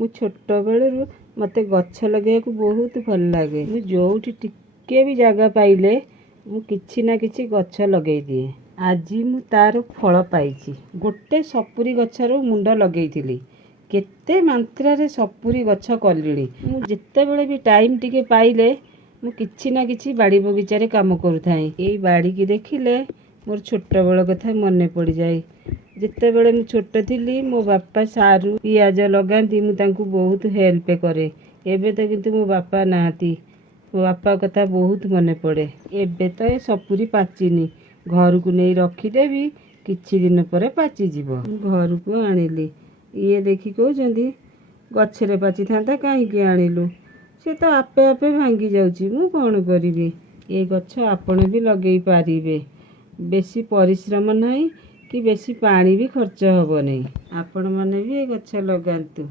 मु छोट बेलू मते गछ लगे बहुत भल लगे। मु जोठी टिके भी जगह पाइले मु किछि ना किछि गछ लगे दिए। आज मु तार फल पाइछि। गोटे सपुरी गछर मुंड लगेइथिली, केते मात्रा रे सपुरी गछ कलिणी। मु जेतेबेले भी टाइम टिके पाइले मु किछि ना किछि बाड़ी बगीचारे काम करूथाई। एई बाड़ी की देखिले मोर छोट बेल कथा मने पड़ जाए। जितेबेले मु छोट थिली मो बापा सारू पियाज लगांती, मु तांकू बहुत हेल्प करे। एबे तो किंतु मो बापा नाहांती, मो बापा कथा बहुत मने पड़े। एबे तो ए सपुरी पाचिनी, घर को नहीं रखीदेवी, किछि दिन पर पाची जीव। घर को आनिली, ये देखी कहउछंती गछरे पाची थांता काहींकी आनिलु, से तो आपे आपे भांगी जाउची, मु कौन करिबी। ए गछ आपण भी लगेई पारिबे, बेसी परिश्रम नहीं कि बेसी पानी भी खर्च हब नहीं। आपण माने भी ए गछ लगांतु।